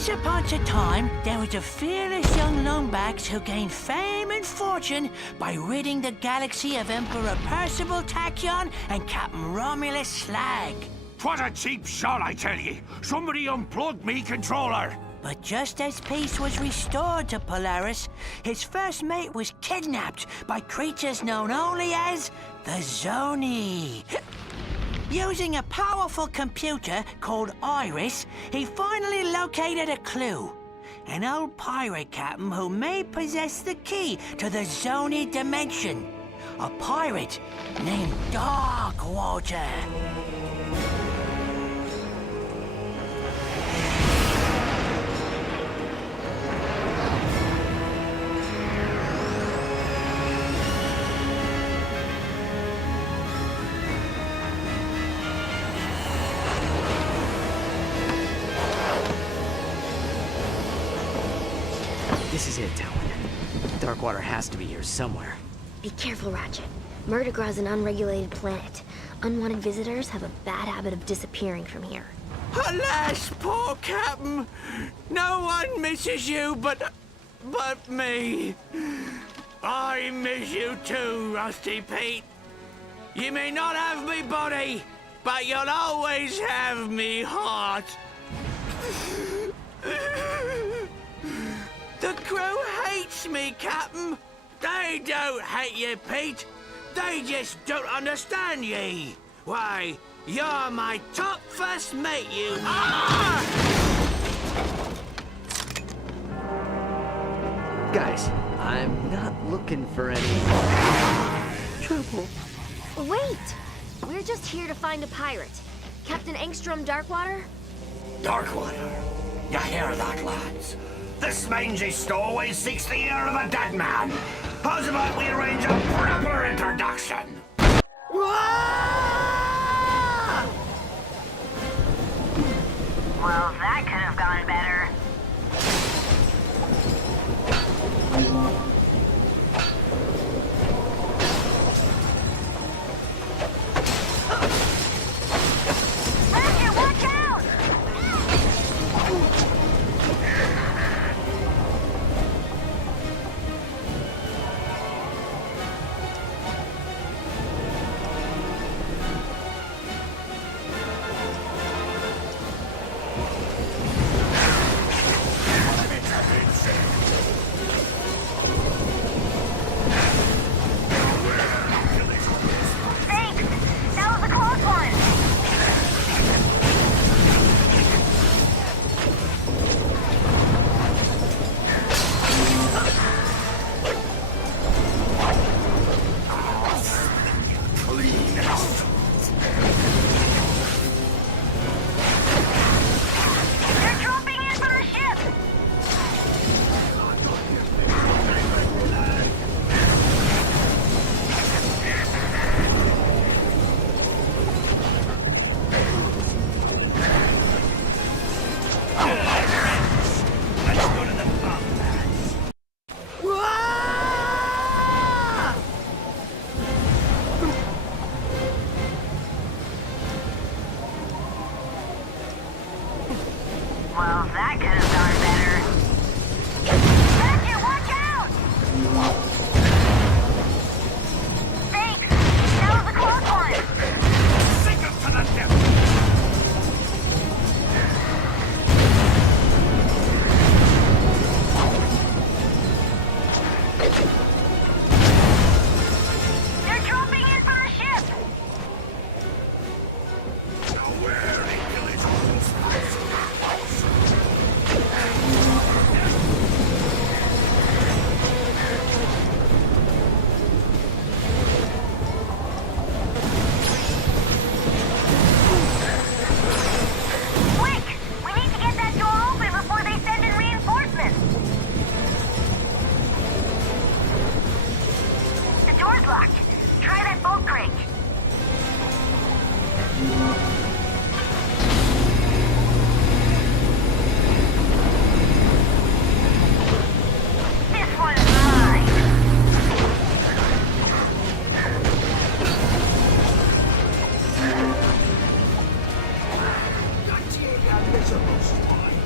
Once upon a time, there was a fearless young Lombax who gained fame and fortune by ridding the galaxy of Emperor Percival Tachyon and Captain Romulus Slag. What a cheap shot, I tell ye! Somebody unplugged me controller! But just as peace was restored to Polaris, his first mate was kidnapped by creatures known only as the Zoni. Using a powerful computer called Iris, he finally located a clue. An old pirate captain who may possess the key to the Zoni dimension. A pirate named Darkwater. This is it, Talon. Darkwater has to be here somewhere. Be careful, Ratchet. Murdergra's an unregulated planet. Unwanted visitors have a bad habit of disappearing from here. Alas, poor Captain! No one misses you but me. I miss you too, Rusty Pete. You may not have me body, but you'll always have me heart. The crew hates me, Captain. They don't hate you, Pete. They just don't understand ye. Why, you're my top first mate, you are! Guys, I'm not looking for any trouble. Wait! We're just here to find a pirate. Captain Engstrom Darkwater? Darkwater. You hear that, lads? This mangy stowaway seeks the ear of a dead man. How's about we arrange a proper introduction? Well, that could have gone better. Ratchet, watch out! Well, that could have gone better. Ratchet, watch out! Thanks! That was a close one! Sink us to the depth! They're dropping in from the ship! Nowhere until it's all spicy. Quick! We need to get that door open before they send in reinforcements! The door's locked. Try that bolt crank. This one's mine. Got you, you miserable swine.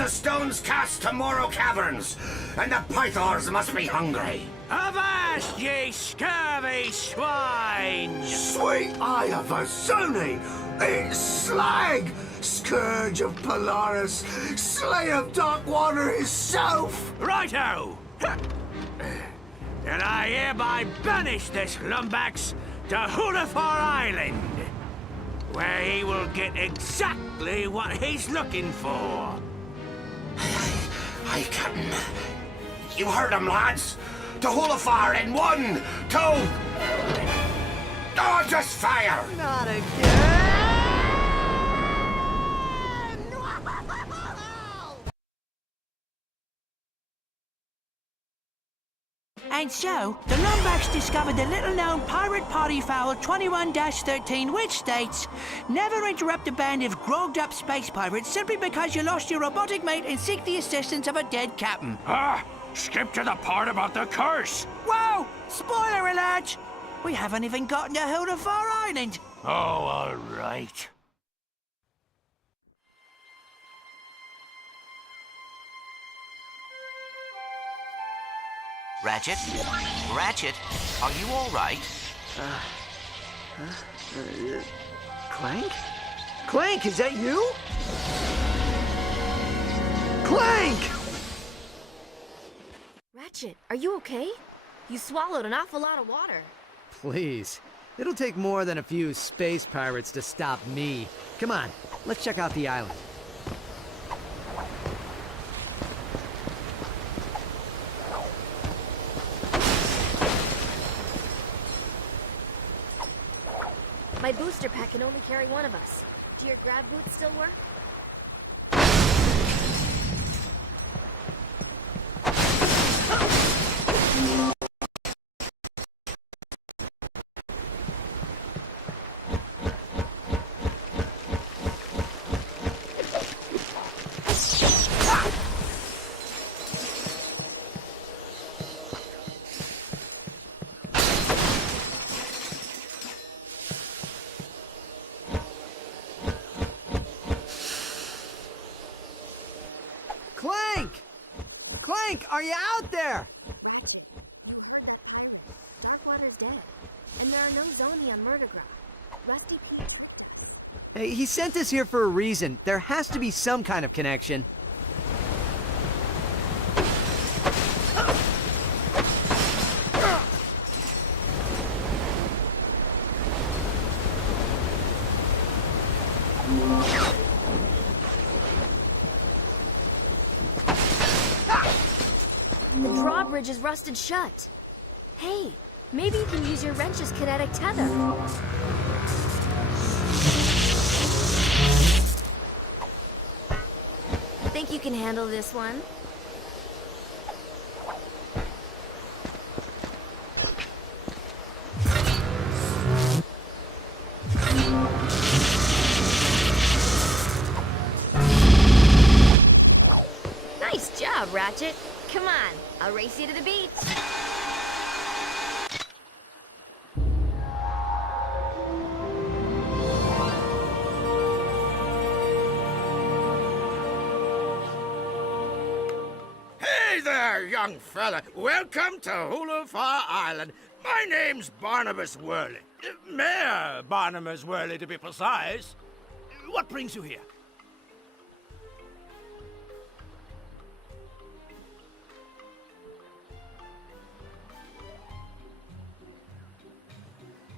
a stone's cast to Morrow Caverns, and the Pythors must be hungry. Avast, ye scurvy swine! Sweet eye of a Zoni! It's Slag! Scourge of Polaris! Slay of Darkwater himself! Righto! And I hereby banish this Lumbax to Hulafar Island, where he will get exactly what he's looking for. Aye, Captain. You heard him, lads. To Hulafar in 1, 2... Oh, just fire! Not again! And so, the Lombax discovered the little-known pirate party foul 21-13, which states, never interrupt a band of grogged-up space pirates simply because you lost your robotic mate and seek the assistance of a dead captain. Ah! Skip to the part about the curse! Whoa! Spoiler alert! We haven't even gotten to Hulafar Island. Oh, all right. Ratchet? Ratchet, are you all right? Clank? Clank, is that you? Clank! Ratchet, are you okay? You swallowed an awful lot of water. Please. It'll take more than a few space pirates to stop me. Come on, let's check out the island. My booster pack can only carry one of us. Do your grab boots still work? Clank! Clank, are you out there? Ratchet, you heard that pirate. Darkwater's dead. And there are no Zoni on Murderground. Rusty Pete. Hey, he sent us here for a reason. There has to be some kind of connection. The drawbridge is rusted shut. Hey, maybe you can use your wrench's kinetic tether. Think you can handle this one? Nice job, Ratchet. Come on, I'll race you to the beach. Hey there, young fella. Welcome to Hulafar Island. My name's Barnabas Worley. Mayor Barnabas Worley, to be precise. What brings you here?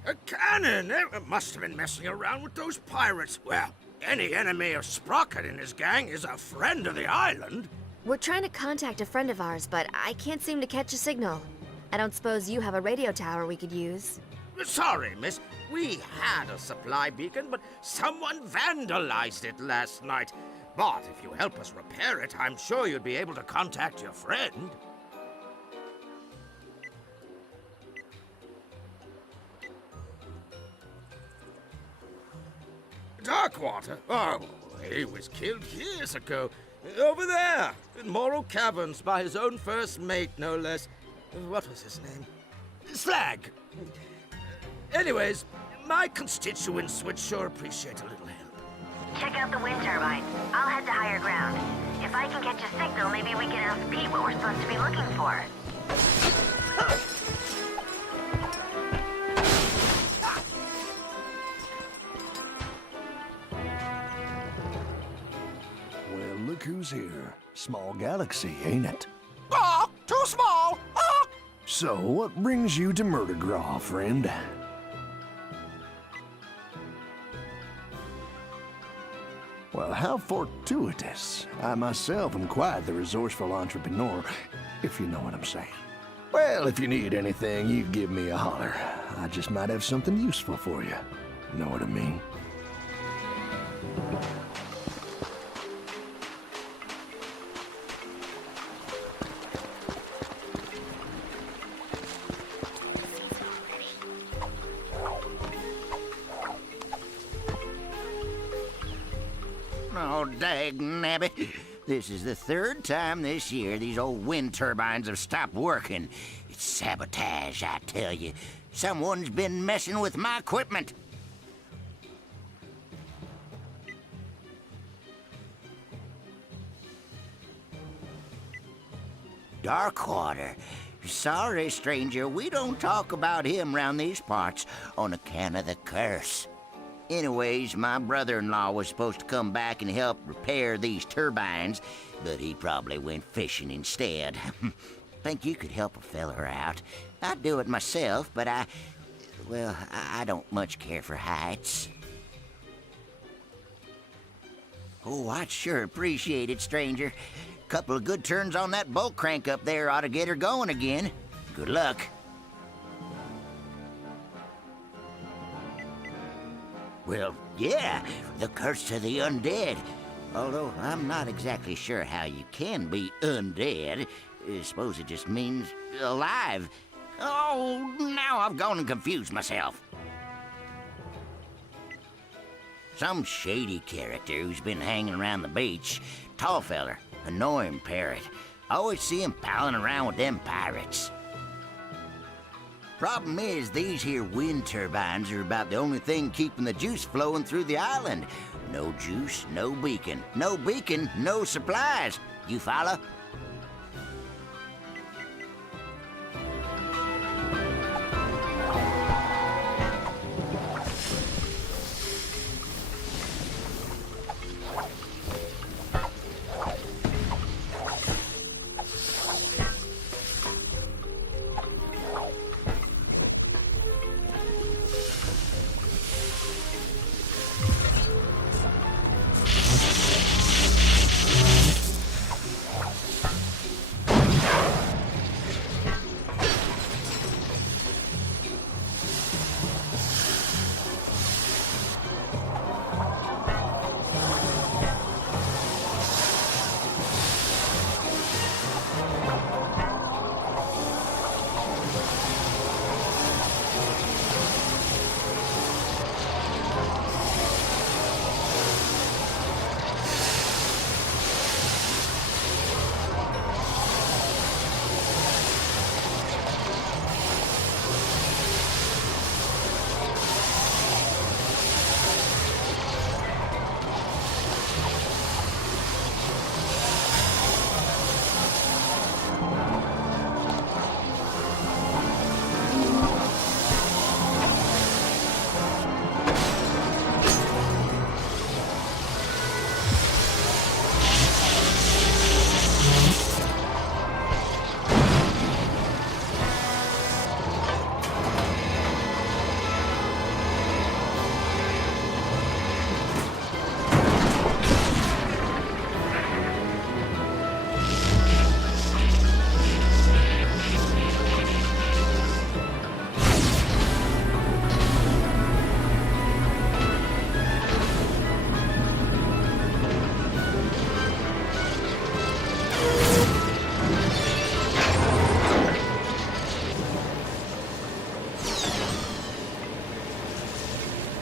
A cannon! It must have been messing around with those pirates. Well, any enemy of Sprocket and his gang is a friend of the island. We're trying to contact a friend of ours, but I can't seem to catch a signal. I don't suppose you have a radio tower we could use. Sorry, miss. We had a supply beacon, but someone vandalized it last night. But if you help us repair it, I'm sure you'd be able to contact your friend. Darkwater? Oh, he was killed years ago. Over there, in Morrow Caverns, by his own first mate, no less. What was his name? Slag. Anyways, my constituents would sure appreciate a little help. Check out the wind turbine. I'll head to higher ground. If I can catch a signal, maybe we can ask Pete what we're supposed to be looking for. Well, look who's here. Small galaxy, ain't it? Ah, too small. Ah. So, what brings you to Murdergraw, friend? Well, how fortuitous. I myself am quite the resourceful entrepreneur, if you know what I'm saying. Well, if you need anything, you give me a holler. I just might have something useful for you. Know what I mean? Oh, dag-nabbit. This is the third time this year these old wind turbines have stopped working. It's sabotage, I tell you. Someone's been messing with my equipment. Darkwater. Sorry, stranger, we don't talk about him round these parts on account of the curse. Anyways, my brother-in-law was supposed to come back and help repair these turbines, but he probably went fishing instead. Think you could help a feller out? I'd do it myself, but I don't much care for heights. Oh, I'd sure appreciate it, stranger. Couple of good turns on that bolt crank up there ought to get her going again. Good luck. Well, yeah, the curse of the undead. Although I'm not exactly sure how you can be undead. I suppose it just means alive. Oh, now I've gone and confused myself. Some shady character who's been hanging around the beach. Tall feller, annoying parrot. Always see him palling around with them pirates. Problem is, these here wind turbines are about the only thing keeping the juice flowing through the island. No juice, no beacon. No beacon, no supplies. You follow?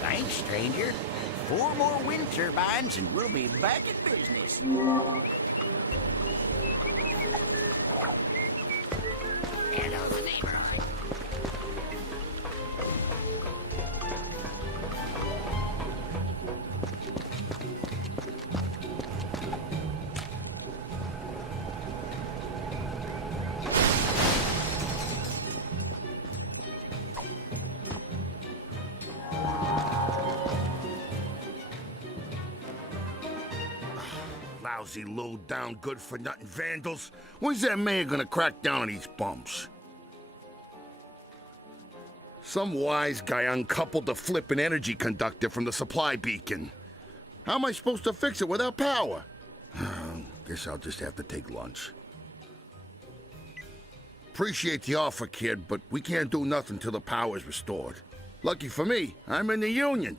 Thanks, stranger. 4 more wind turbines and we'll be back in business. Hello, the neighborhood. Lousy, low-down, good-for-nothing vandals. When's that mayor gonna crack down on these bums? Some wise guy uncoupled the flippin' energy conductor from the supply beacon. How am I supposed to fix it without power? Guess I'll just have to take lunch. Appreciate the offer, kid, but we can't do nothing till the power's restored. Lucky for me, I'm in the Union.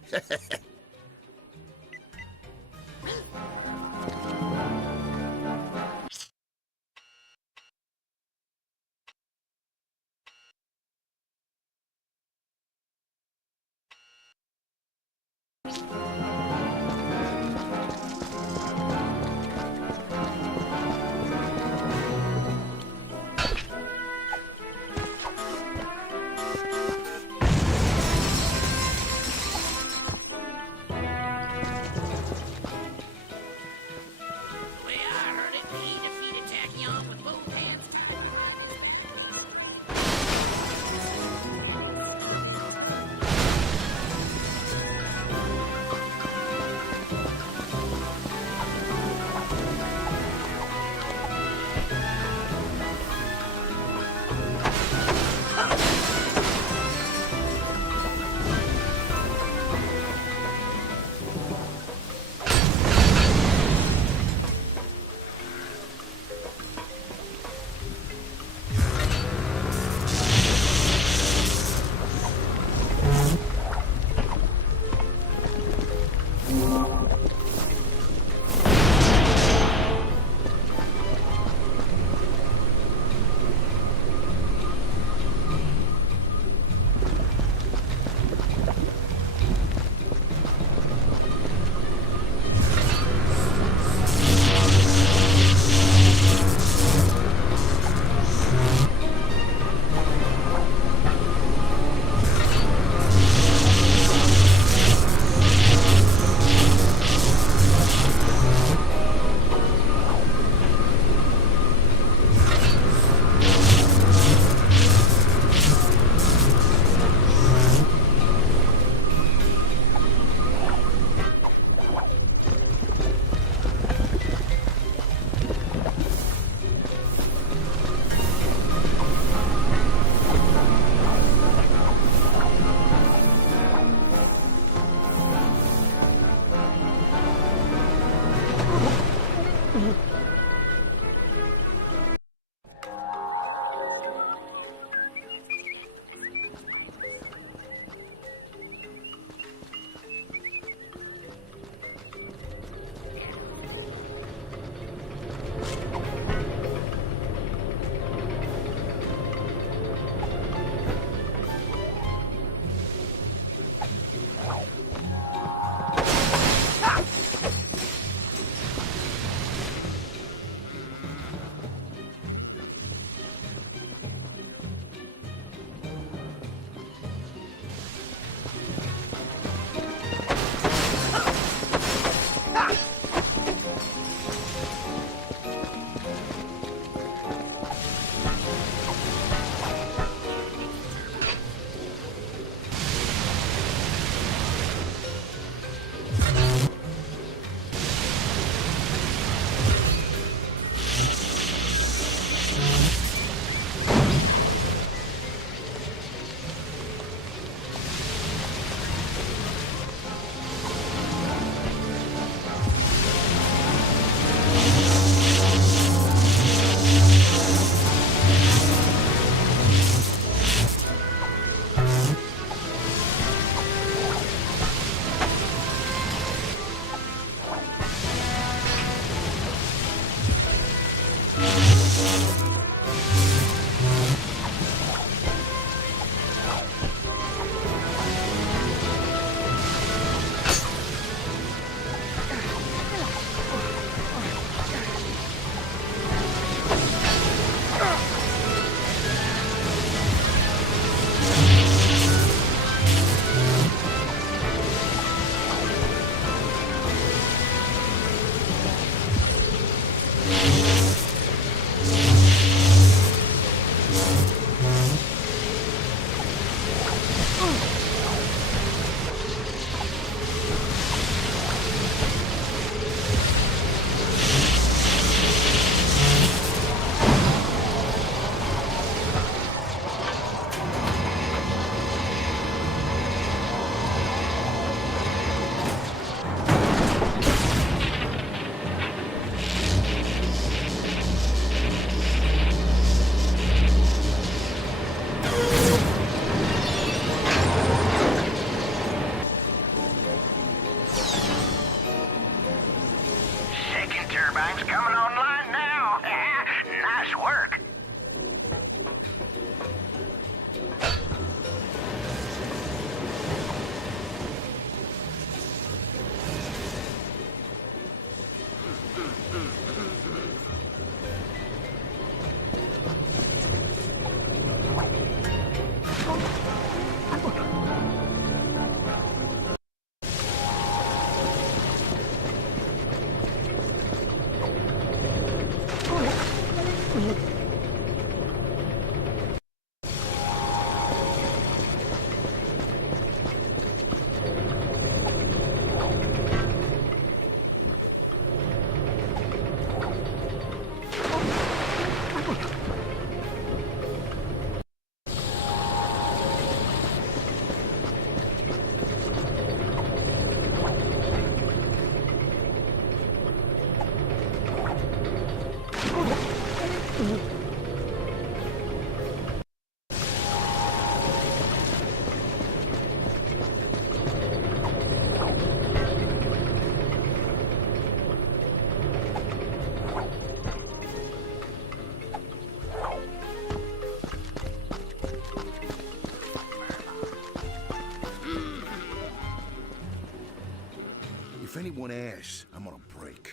anyone asks, I'm gonna break.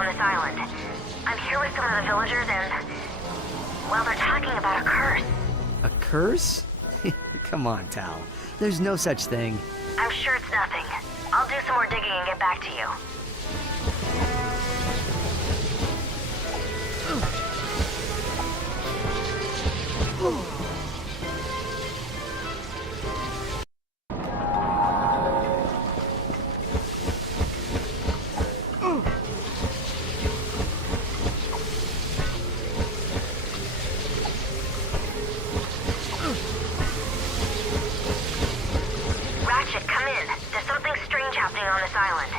on this island. I'm here with some of the villagers and... well, they're talking about a curse. A curse? Come on, Tal. There's no such thing. I'm sure it's nothing. I'll do some more digging and get back to you. Ratchet, come in. There's something strange happening on this island.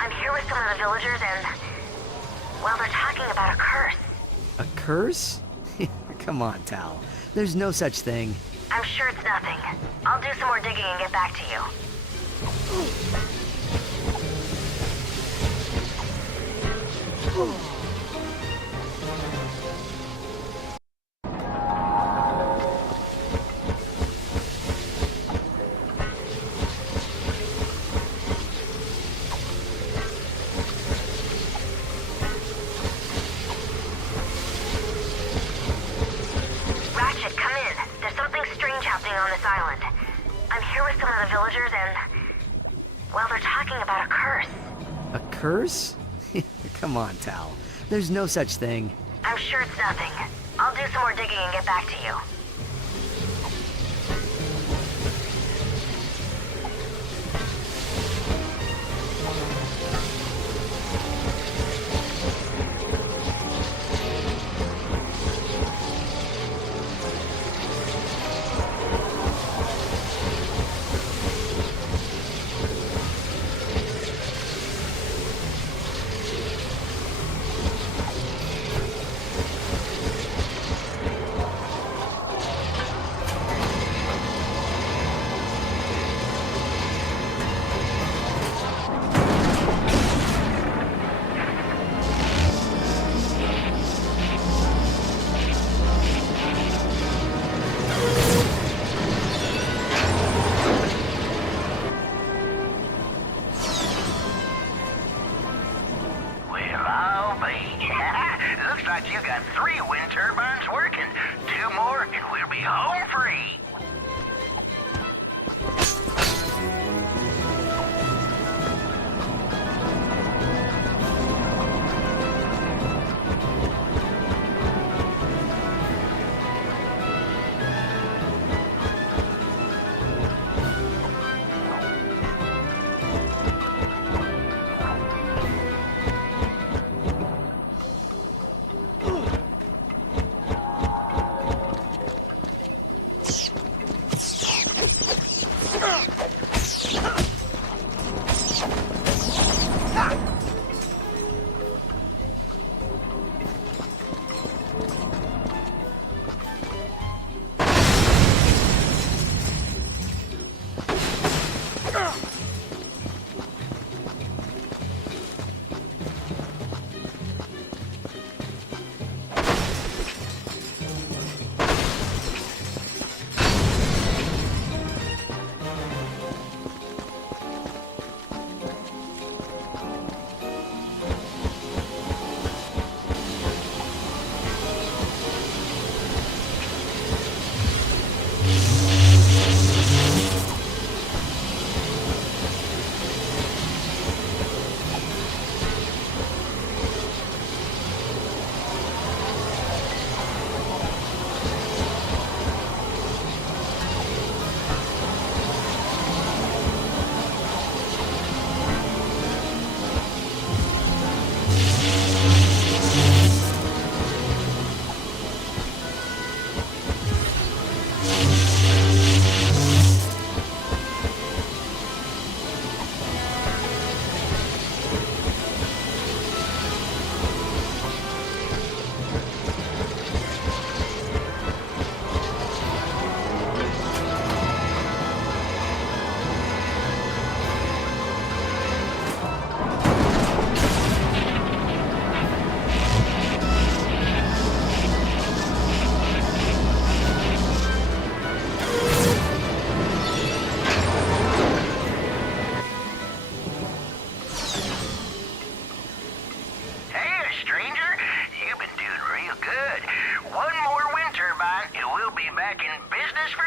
I'm here with some of the villagers and... well, they're talking about a curse. A curse? Come on, Tal. There's no such thing. I'm sure it's nothing. I'll do some more digging and get back to you. Ratchet, come in. There's something strange happening on this island. I'm here with some of the villagers and... well, they're talking about a curse. A curse? Come on, Tal. There's no such thing. I'm sure it's nothing. I'll do some more digging and get back to you.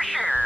for sure.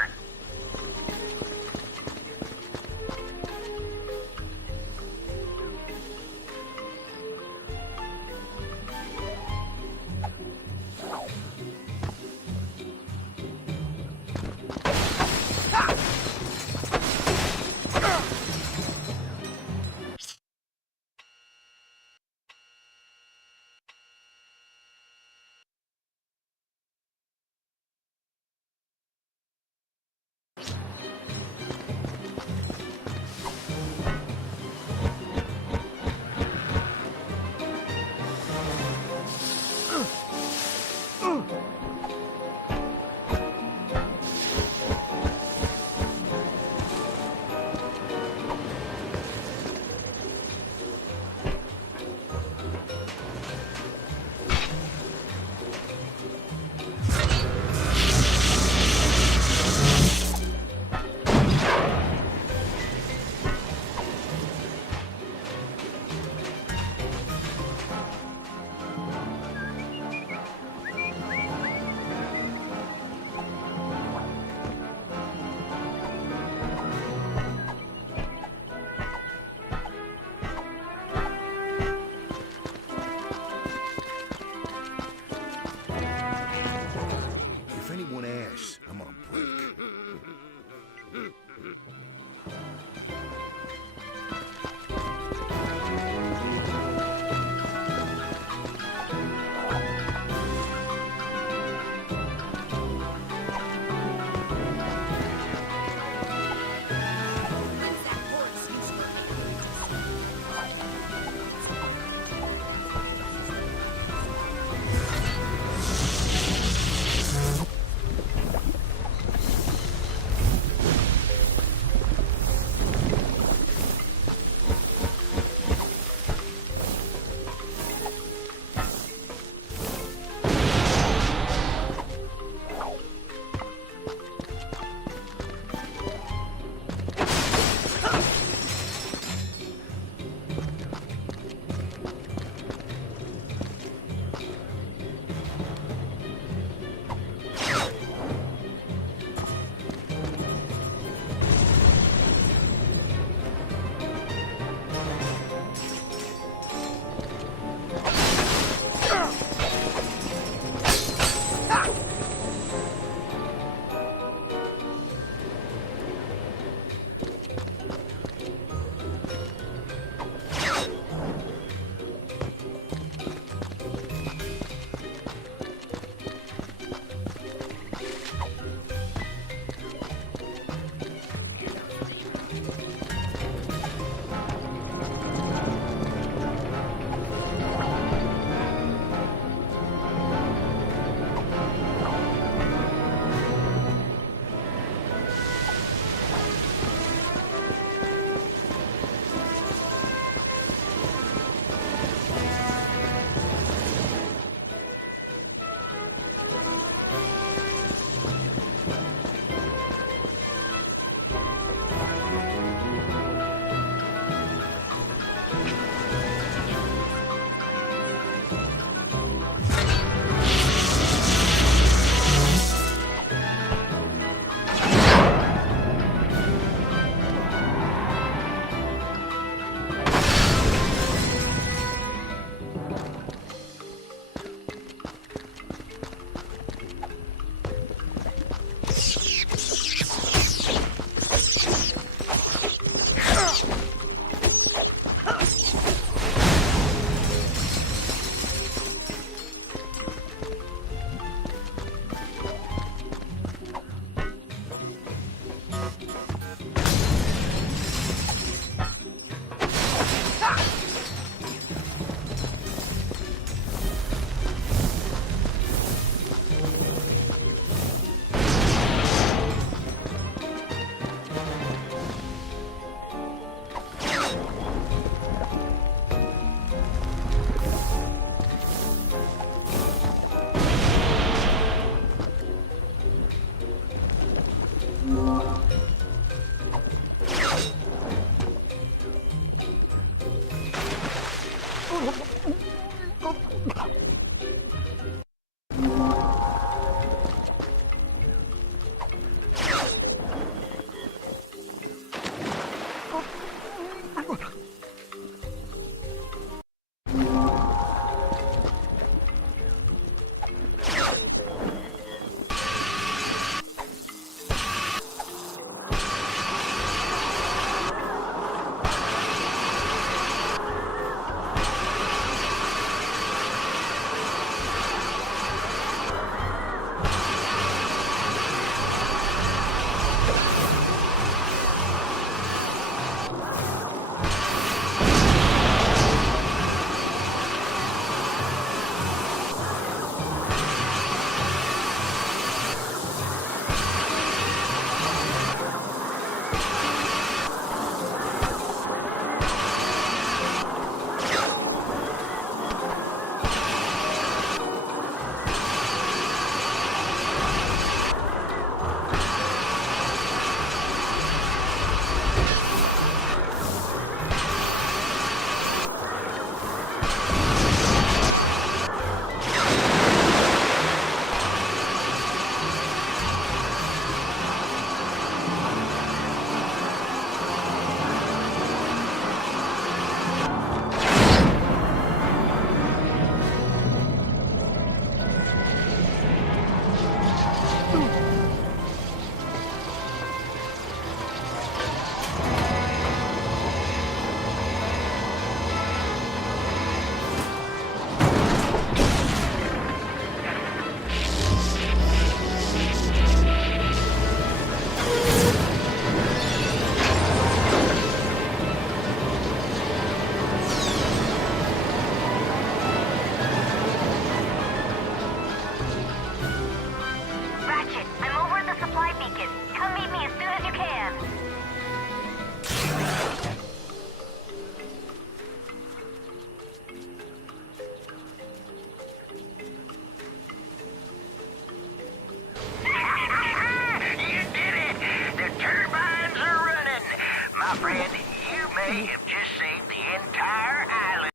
my friend, you may have just saved the entire island.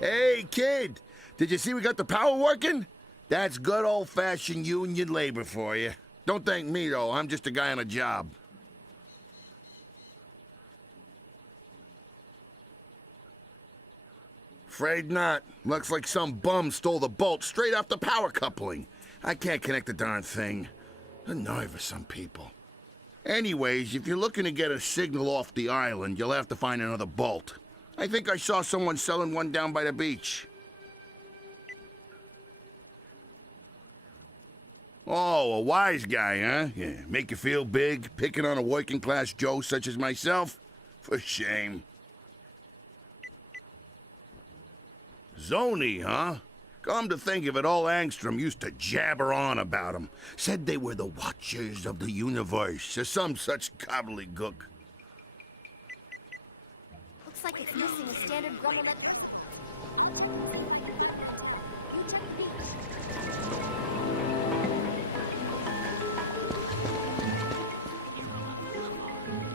Hey, kid, did you see we got the power working? That's good old-fashioned union labor for you. Don't thank me, though. I'm just a guy on a job. Afraid not. Looks like some bum stole the bolt straight off the power coupling. I can't connect the darn thing. The nerve of some people. Anyways, if you're looking to get a signal off the island, you'll have to find another bolt. I think I saw someone selling one down by the beach. Oh, a wise guy, huh? Yeah, make you feel big, picking on a working-class Joe such as myself? For shame. Zoni, huh? Come to think of it, all Angstrom used to jabber on about them. Said they were the Watchers of the Universe, or some such gobbledygook. Looks like it's missing a standard Grummelnet.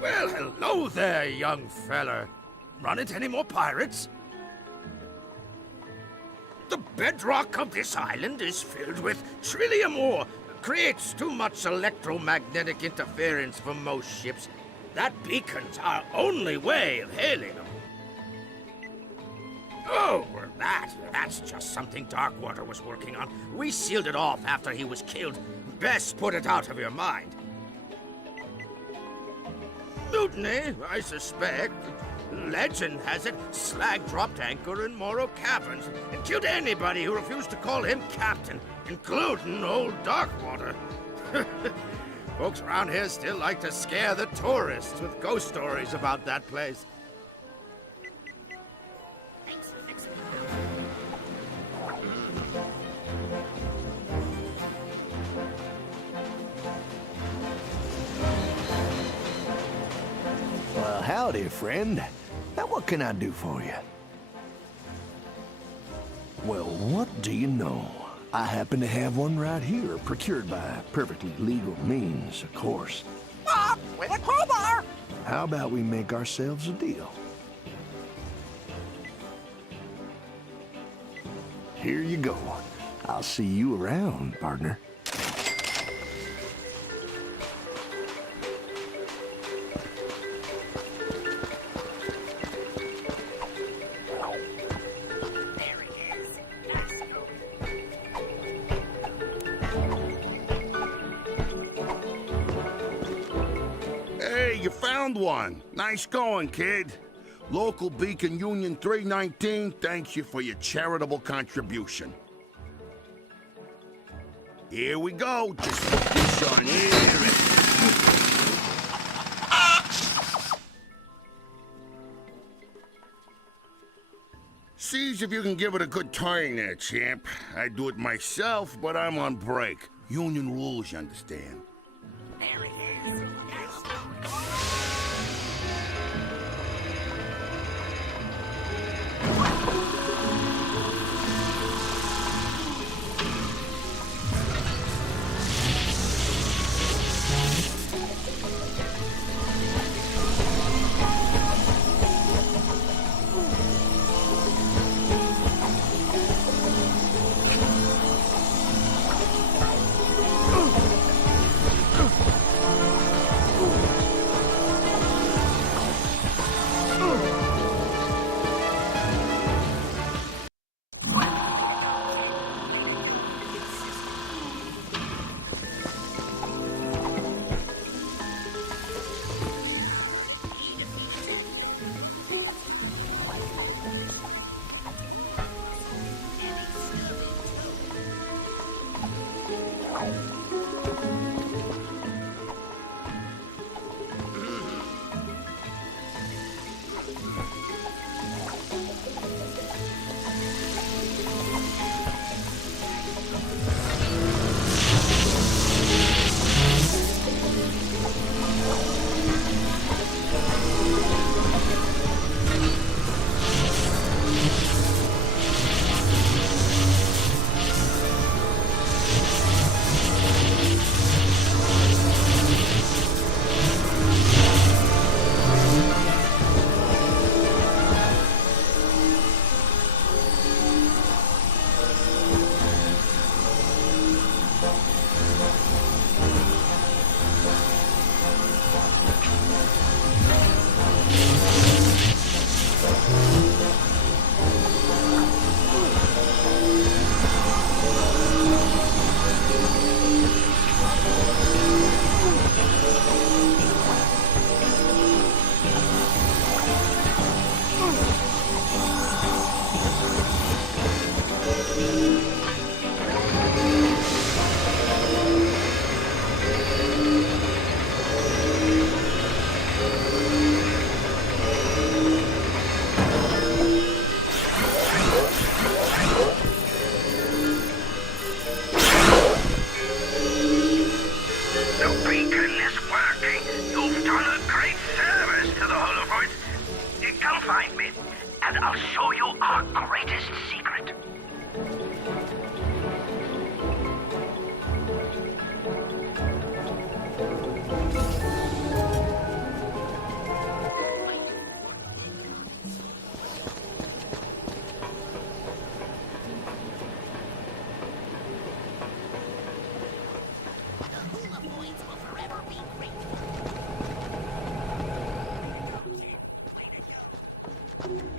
Well, hello there, young fella. Run into any more pirates? The bedrock of this island is filled with trillium ore. Creates too much electromagnetic interference for most ships. That beacon's our only way of hailing them. Oh, that's just something Darkwater was working on. We sealed it off after he was killed. Best put it out of your mind. Mutiny, I suspect. Legend has it, Slag dropped anchor in Morrow Caverns and killed anybody who refused to call him captain, including old Darkwater. Folks around here still like to scare the tourists with ghost stories about that place. Thanks for fixing Well, howdy, friend. Now, what can I do for you? Well, what do you know? I happen to have one right here, procured by perfectly legal means, of course. With a crowbar! How about we make ourselves a deal? Here you go. I'll see you around, partner. Hey, you found one. Nice going, kid. Local Beacon Union 319 thanks you for your charitable contribution. Here we go. Just put this on here and... Sees if you can give it a good turn there, champ. I'd do it myself, but I'm on break. Union rules, you understand. There it is.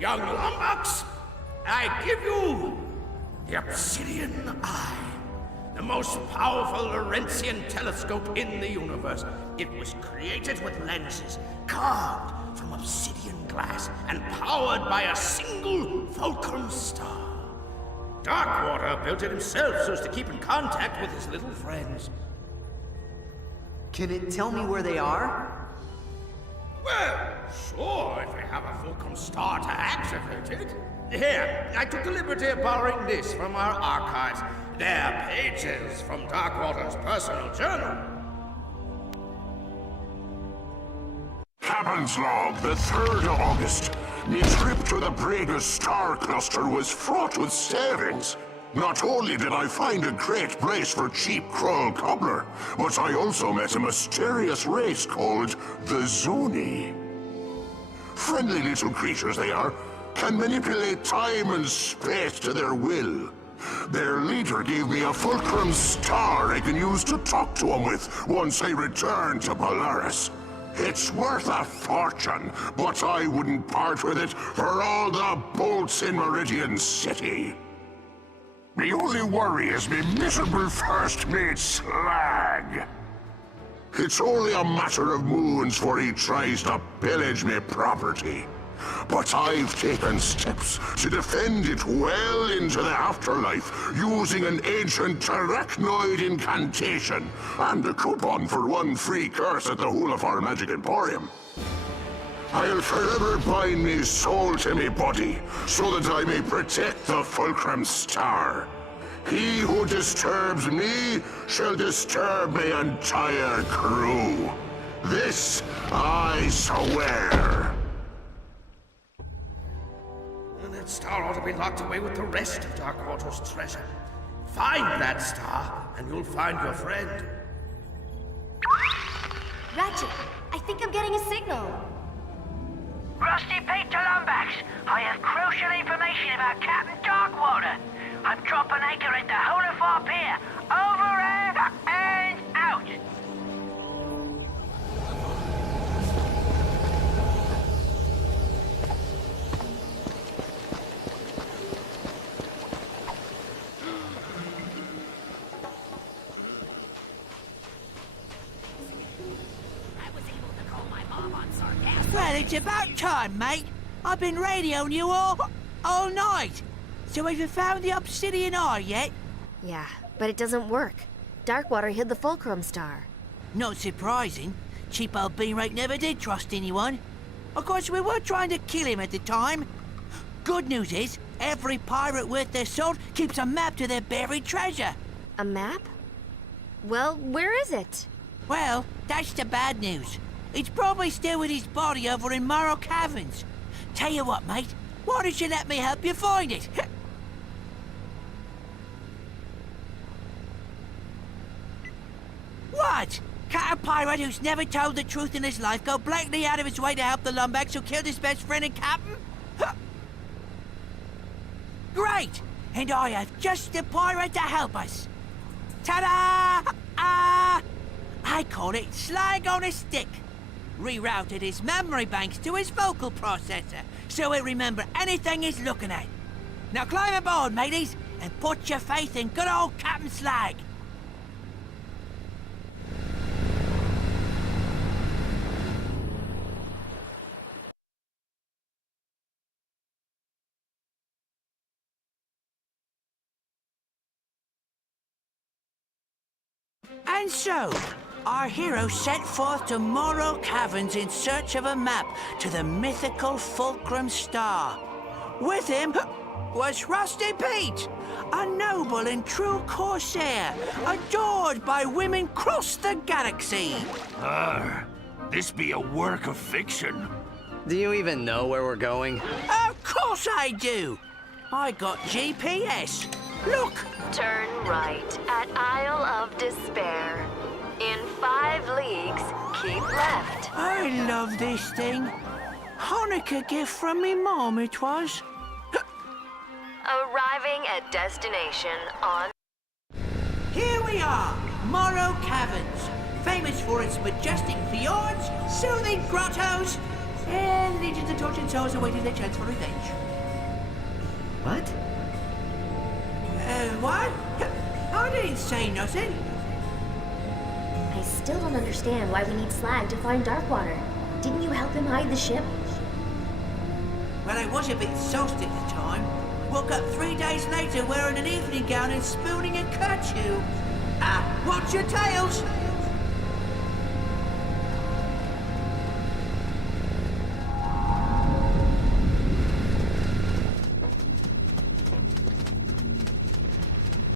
Young Lombax, I give you the Obsidian Eye, the most powerful Laurentian telescope in the universe. It was created with lenses carved from obsidian glass and powered by a single fulcrum star. Darkwater built it himself so as to keep in contact with his little friends. Can it tell me where they are? Well, sure, if you have a fulcrum star to activate it. Here, I took the liberty of borrowing this from our archives. They're pages from Darkwater's personal journal. Captain's log, the 3rd of August. My trip to the Braga star cluster was fraught with savings. Not only did I find a great place for cheap Krull cobbler, but I also met a mysterious race called the Zuni. Friendly little creatures they are, can manipulate time and space to their will. Their leader gave me a fulcrum star I can use to talk to him with once I return to Polaris. It's worth a fortune, but I wouldn't part with it for all the bolts in Meridian City. The only worry is me miserable first mate Slag. It's only a matter of moons before he tries to pillage me property. But I've taken steps to defend it well into the afterlife using an ancient arachnoid incantation and a coupon for 1 free curse at the Hulafar Magic Emporium. I'll forever bind me soul to me body so that I may protect the Fulcrum Star. He who disturbs me shall disturb my entire crew. This I swear. That star ought to be locked away with the rest of Darkwater's treasure. Find that star, and you'll find your friend. Ratchet, I think I'm getting a signal. Rusty Pete to Lombax. I have crucial information about Captain Darkwater. I'm dropping anchor at the Hulafar Pier. Over and out. Well, it's about time, mate. I've been radioing you all night. So have you found the Obsidian Eye yet? Yeah, but it doesn't work. Darkwater hid the Fulcrum Star. Not surprising. Cheap old Beanrake never did trust anyone. Of course, we were trying to kill him at the time. Good news is, every pirate worth their salt keeps a map to their buried treasure. A map? Well, where is it? Well, that's the bad news. It's probably still with his body over in Morrow Caverns. Tell you what, mate, why don't you let me help you find it? What? Can't a pirate who's never told the truth in his life go blatantly out of his way to help the Lombax who killed his best friend and captain? Great! And I have just the pirate to help us. Ta-da! I call it Slag on a Stick. Rerouted his memory banks to his vocal processor, so he'll remember anything he's looking at. Now climb aboard, mateys, and put your faith in good old Captain Slag. And so, our hero set forth to Morrow Caverns in search of a map to the mythical Fulcrum Star. With him was Rusty Pete, a noble and true corsair, adored by women across the galaxy. This be a work of fiction. Do you even know where we're going? Of course I do. I got GPS. Look. Turn right at Isle of Despair. In 5 leagues, keep left. I love this thing. Hanukkah gift from me mom it was. Arriving at destination on... Here we are, Morrow Caverns. Famous for its majestic fjords, soothing grottos, And the Legions of Torch and Souls awaiting their chance for revenge. What? What? I didn't say nothing. I still don't understand why we need Slag to find Darkwater. Didn't you help him hide the ship? Well, I was a bit sauced at the time. Woke up 3 days later wearing an evening gown and spooning a kerchief. Ah, watch your tails!